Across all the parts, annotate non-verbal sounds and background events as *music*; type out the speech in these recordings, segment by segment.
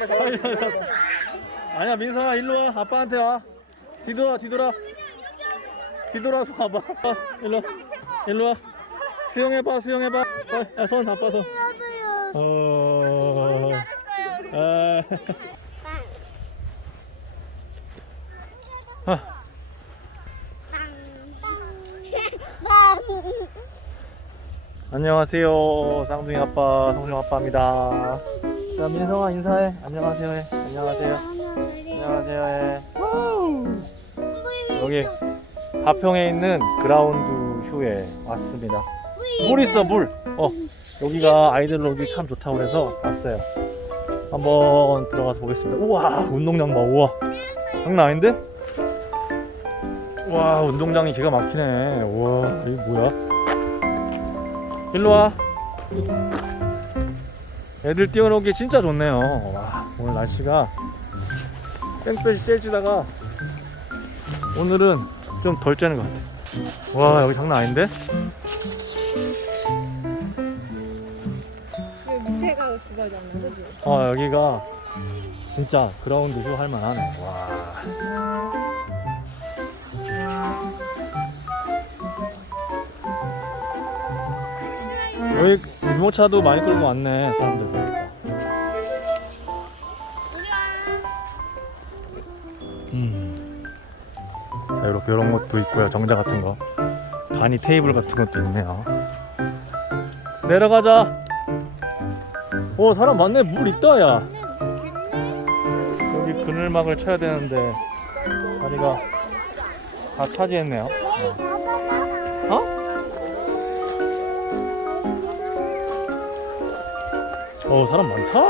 *laughs* 아니야 민성아 일로 와. 아빠한테 와. 뒤돌아 뒤돌아. 뒤돌아서 와봐. 어, 일로 와. 일로 와. 수영해봐 수영해봐. 어, 야, 손 아빠 손 어... 아. 아, 안녕하세요. 쌍둥이 아빠 성중 아빠입니다 자 민성아 인사해. 안녕하세요. 해. 안녕하세요. 안녕하세요. 해. 여기 하평에 있는 그라운드 휴에 왔습니다. 물 있어 물. 어, 여기가 아이들 놀기 참 좋다고 그래서 왔어요. 한번 들어가서 보겠습니다. 우와 운동장 봐. 우와. 장난 아닌데? 와 운동장이 기가 막히네. 우와 이게 뭐야? 일로 와 애들 뛰어놀기 진짜 좋네요 와 오늘 날씨가 땡볕이 쬐지다가 오늘은 좀 덜 쬐는 것 같아 와 여기 장난 아닌데? 여기 밑에가 그거잖아, 그지? 어 여기가 진짜 그라운드 휴 할 만하네 와 여기 유모차도 많이 끌고 왔네 사람들. 보니까 음. 자 이렇게 이런 것도 있고요 정자 같은 거. 간이 테이블 같은 것도 있네요. 내려가자. 오 사람 많네. 물 있다 야. 여기 그늘막을 쳐야 되는데 다리가 다 차지했네요. 어? 오 사람 많다.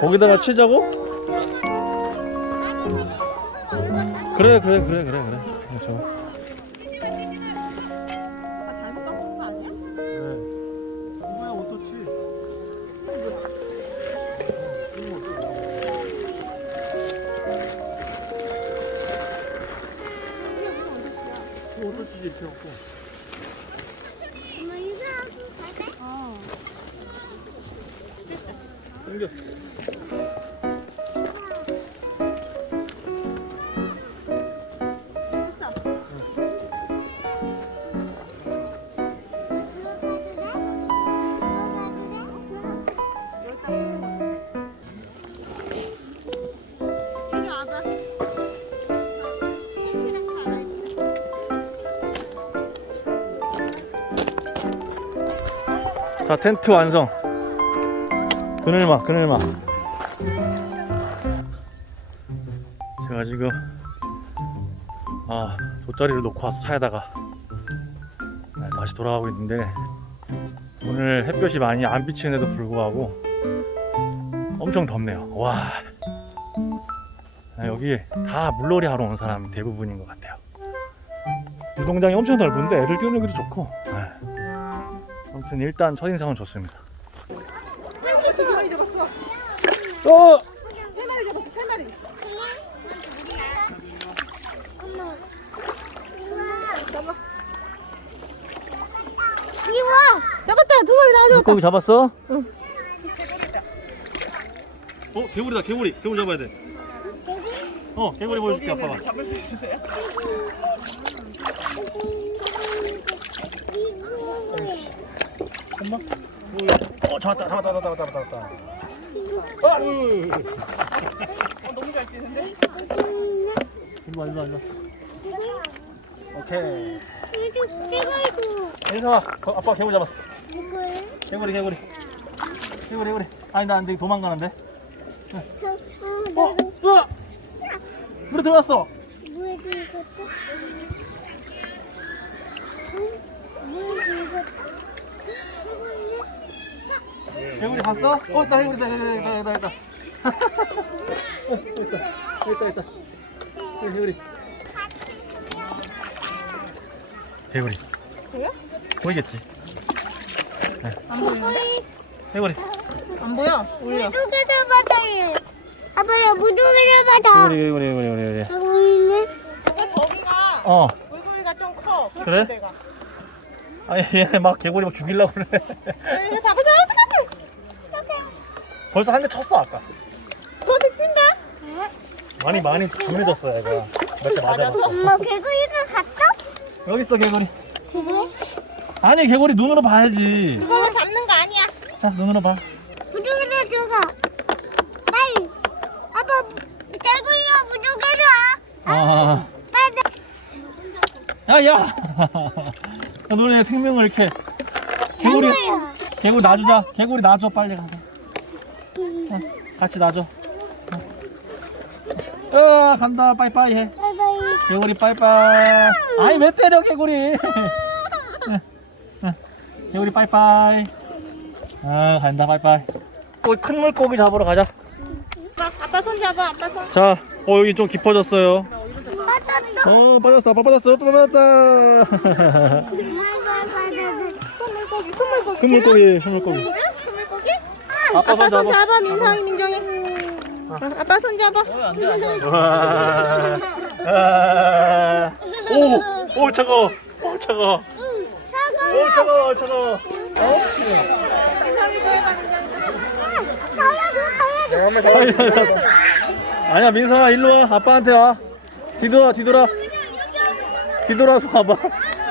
거기다가 치자고? 그래 그래 그래 그래 그래. 거 아니야? 그래 뭐야 어떻지 어떻지 이렇게 갖고 당겨 이 자 텐트 완성. 그늘막 그늘막. 제가 지금 아 돗자리를 놓고 와서 차에다가 네, 다시 돌아가고 있는데 오늘 햇볕이 많이 안 비치는데도 불구하고 엄청 덥네요. 와. 아, 여기 다 물놀이 하러 온 사람이 대부분인 것 같아요. 운동장이 엄청 넓은데 애들 뛰어놀기도 좋고. 네. 아무튼 일단 첫인상은 좋습니다 마리 잡았어. 어! 세 마리 잡았어, 세 마리. 잡아. 잡았다, 두 마리 다 잡았다. 물고기 잡았어? 응. 어, 개구리다, 개구리. 개구리 잡아야 돼. 어, 개구리 보여줄게, 아빠가. 잡을 수 있으세요? 엄마? 어, 잡았다, 잡았다, 잡았다, 잡았다, 잡았다. 어! 으. 어, 너무 잘 찌는데? 일로 와, 일로 와, 일로 와. 오케이. 인사, 어, 아빠 개구리 잡았어. 개구리, 개구리. 개구리, 개구리. 아니, 나 안 돼. 도망가는데. 어, 으아! 물에 들어갔어. 개구리 봤어? 어, 있다, 개구리 있다, 개구리 있다, 있다, 있다. 어, 있다, 있다, 있다. 개구리. 개구리. 보여? 보이겠지? 안 보이는데? 개구리. 안 보여? 올려. 아빠야 무조건 받아. 개구리, 개구리, 개구리, 개구리. 하고 있네. 근데 저기가 어. 물고기가 좀 커. 저 그래? 데가. 아니, 얘네 막 개구리 막 죽이려고 그래. 어떡해? 벌써 한 대 쳤어 아까. 너 뛴다? 많이 많이 둔해졌어 얘가. 몇대 맞아봤어. 엄마 개구리가 갔어? 여기 있어 개구리. 아니 개구리 눈으로 봐야지. 그걸로 잡는 거 아니야. 자 눈으로 봐. 무조건 줘가. 빨리. 아빠 개구리가 무조건 와. 아. 빨리. 야야. 야, 너네 *laughs* 생명을 이렇게 개구리 개구리 놔주자. 개구리 놔줘 빨리 가서. 어, 같이 놔줘. 어, 어, 간다 빠이빠이 해. 개구리 빠이빠이. 아니 왜 때려 개구리. 개구리 빠이빠이. 아 간다 빠이빠이. 또큰 물고기 잡으러 가자. 아빠, 아빠 손 잡아. 아빠 손. 자, 어 여기 좀 깊어졌어요. 빠졌어. 어 빠졌어, 아빠 빠졌어, 또 빠졌다. 큰 물고기, 큰 물고기. 큰 물고기? 큰 물고기? 아빠 아빠 손손 잡아. 민성이, 민정이. 어, 아빠 손 잡아. 와. 아. 오, 오 차가, 오 차가, 사과. 오 차가, 차가. 민성이 보여봐, 민정이. 가야돼 가야돼. 아니야 민서야 일로 와, 아빠한테 와. 뒤돌아, 뒤돌아, 뒤돌아서 와봐.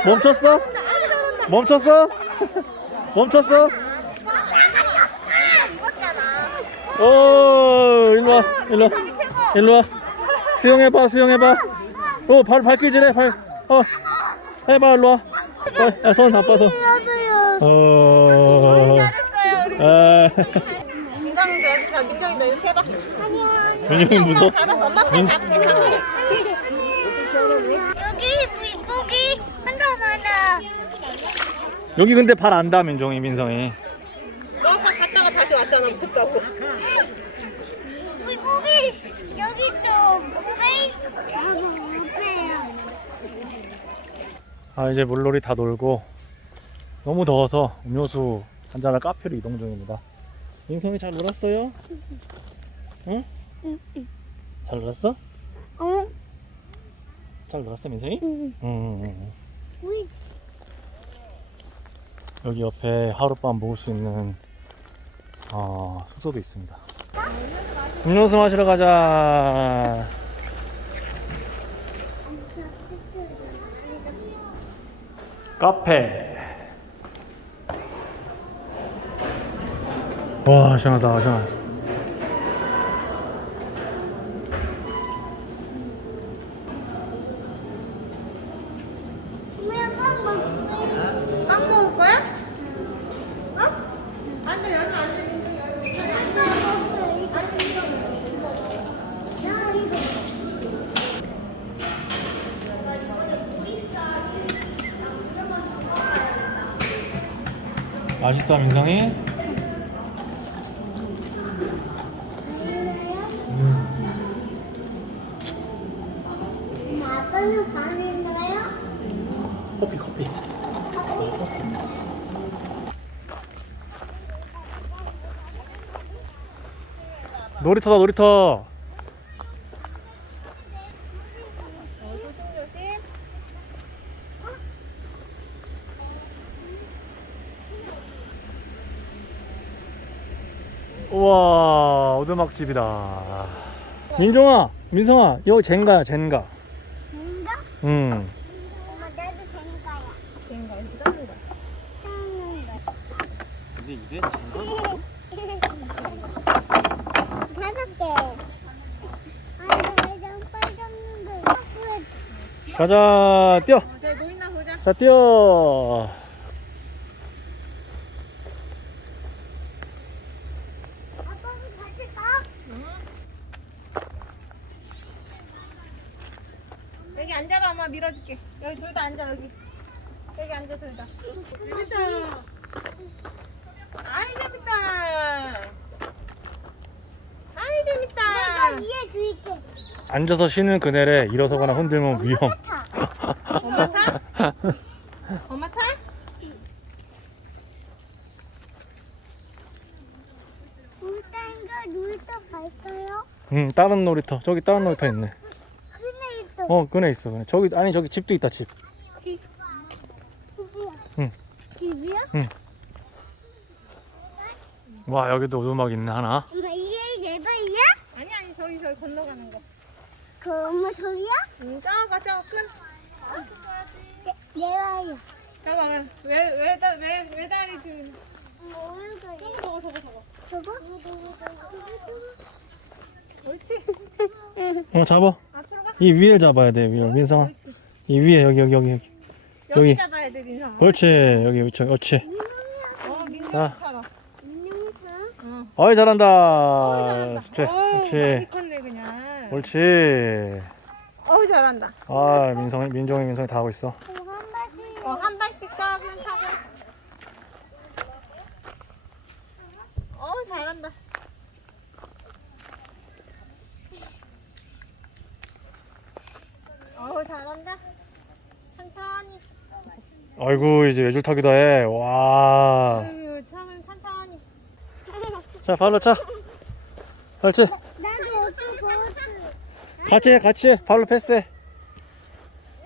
멈췄어? 멈췄어? 멈췄어? 오, 일로 와, 일로 와, 일로 와. 수영해봐, 수영해봐. 어, 발 발길질해, 발. 어, 해봐, 일로 와. 어, 야, 손. 나도요. 어, 잘했어요, 우리. 아, 민성이도 여기 가, 민정이도 이렇게 해봐. 민영이 무서워. 잡았어, 엄마 팔 잡게, 잡게. 여기 물고기 한다 많아. 여기 근데 발 안다, 민종이, 민성이. 너 아까 갔다가 다시 왔잖아, 무섭다고. 물고기 여기 또 어때요? 아 이제 물놀이 다 놀고 너무 더워서 음료수 한잔할 카페로 이동 중입니다. 민성이 잘 놀았어요? 응? 응, 잘 놀았어? 응. 잘 놀았어 민성이? 응. 응, 응, 응. 우리 여기 옆에 하룻밤 묵을 수 있는 어, 숙소도 있습니다. 음료수 마시러 가자. 카페. 와 시원하다 시원하다. 한번 먹을게. 빵 먹을 거야? 어? 안 돼, 여기 안 돼, 민정이 여기. 한번 먹을게. 야 이거. 맛있어 민성이? 아빠는? 커피 커피. 놀이터다 놀이터. 조심. 우와 오두막집이다. 민종아, 민성아, 여기 젠가야 젠가. 된가? 응. 엄마 나도 된가야. 된가, 이렇게 작은 거. 근데 이게 다섯 개. 아이고 빨간 빨간 거. 가자 뛰어. 자 뛰어. 아빠는 같이 가. 여기 앉아봐, 엄마 밀어줄게. 여기 둘 다 앉아, 여기. 여기 앉아, 둘 다. 재밌다. 아이, 재밌다. 아이, 내가 재밌다. 위에 줄게. 앉아서 쉬는 그네를 일어서거나 흔들면 위험. 타. 엄마 타? 엄마 타? 울단가 놀다 갈까요? 응 다른 놀이터 저기 다른 놀이터 있네. 그네 있어. 어 그네 있어 그네. 저기 아니 저기 집도 있다 집. 집. 집이야. 응. 와 여기도 오두막 있네 하나 엄마 이게 내 발이야? 아니 아니 저기 저기 건너가는 거. 그 엄마 소리야? 응, 저거 저거 내 발이야. 잠깐만 왜왜왜 왜다리 주. 저거 저거 저거. 저거? 옳지. 어 잡아. 이 위에 잡아야 돼 위에 민성아 이 위에 여기 여기 여기 여기 여기, 민성. 그렇지 여기 그렇지 그렇지 어 자. 어. 어이 잘한다 어우 잘한다. 그렇지 어우, 많이 그렇지 컸네 그냥. 옳지 어우 잘한다. 아 민성이 민종이 민성이 다 하고 있어 어, 한 발씩 따면 타고. 어우 잘한다. 어우 잘한다. 천천히. 아이고 이제 외줄 타기도 해와자 아유 참은 천천히. *laughs* 발로 차 그렇지 나도. 같이 해 같이 해 발로 패스해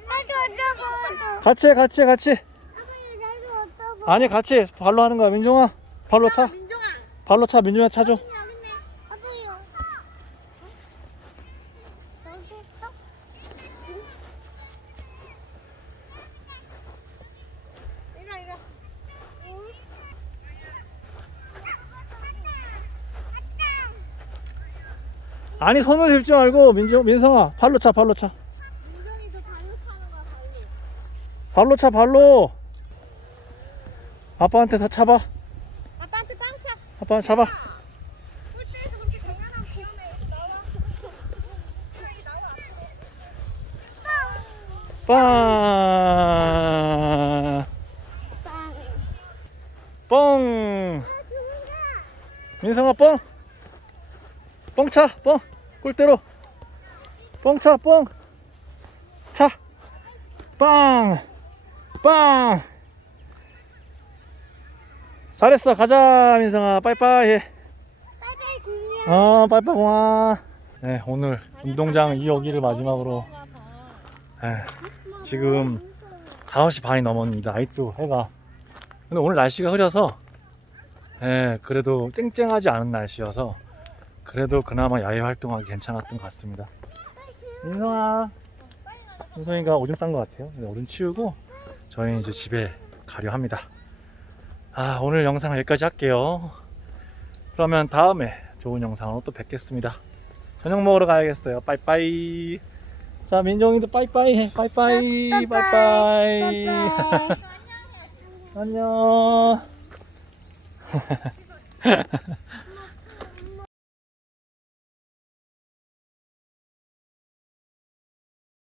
나도. 같이 해 같이 해 같이 해. 나도. 아니 같이 해. 발로 하는 거야 민종아 발로 차 민종아. 발로 차 민종아 차줘 여기 있네. 아빠요. 여기 있어? 이리 이리. 아니 손을 들지 말고 민종 민성아 발로 차 발로 차 민종이도 발로 타는 거야 발로. 발로 차 발로 아빠한테 더 차봐 아빠한테 빵 차. 아빠 잡아 꼴대에서 그렇게 장난하면 위험해. 여기 나와. 여기 *laughs* 나와. 빵 빵. 뻥 민성아 뻥 뻥차 뻥. 꼴대로. 뻥차 뻥 차 빵 빵. 잘했어. 가자 민성아. 빠이빠이. 해 빨빨 공룡. 어, 빠이빠이 공아. 네, 오늘 운동장 이 여기를 마지막으로. 네, 지금 5시 반이 넘었습니다. 아직도 해가. 근데 오늘 날씨가 흐려서 네, 그래도 쨍쨍하지 않은 날씨여서 그래도 그나마 야외 활동하기 괜찮았던 것 같습니다. 민성아. 민성이가 오줌 싼 것 같아요. 오줌 치우고 저희 이제 집에 가려 합니다. 아, 오늘 영상 여기까지 할게요. 그러면 다음에 좋은 영상으로 또 뵙겠습니다. 저녁 먹으러 가야겠어요. 빠이빠이. 자, 민종이도 빠이빠이 해. 빠이빠이. 빠이빠이. 빠빠이. 안녕. *laughs*